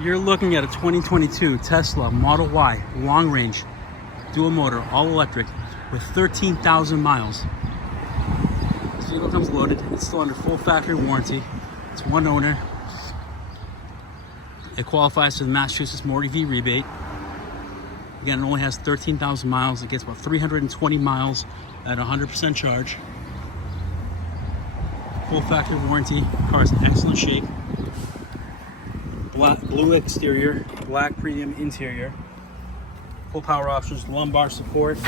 You're looking at a 2022 Tesla Model Y long range dual motor all electric with 13,000 miles. This vehicle comes loaded. It's still under full factory warranty. It's one owner. It qualifies for the Massachusetts MOR-EV rebate. Again, it only has 13,000 miles. It gets about 320 miles at 100% charge. Full factory warranty. Car's in excellent shape. Blue exterior, black premium interior. Full power options, lumbar support.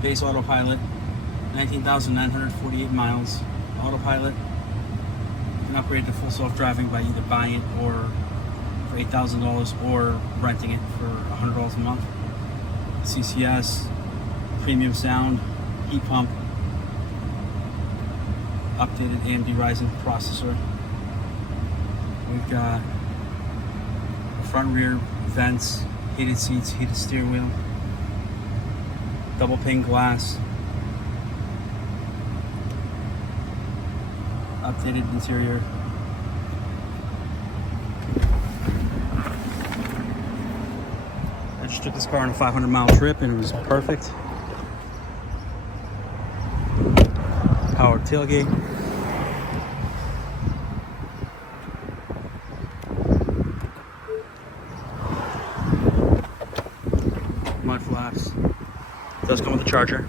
Base autopilot, 19,948 miles. Autopilot. You can upgrade to full self-driving by either buying it or for $8,000 or renting it for $100 a month. CCS, premium sound, heat pump, updated AMD Ryzen processor. We've got front rear vents, heated seats, heated steering wheel, double pane glass, updated interior. I just took this car on a 500-mile trip and it was perfect. Powered tailgate. Mud flaps. It does come with a charger.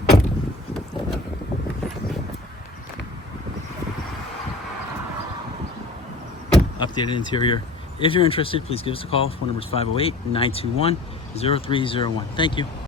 Updated interior. If you're interested, please give us a call. Phone number is 508-921-0301. Thank you.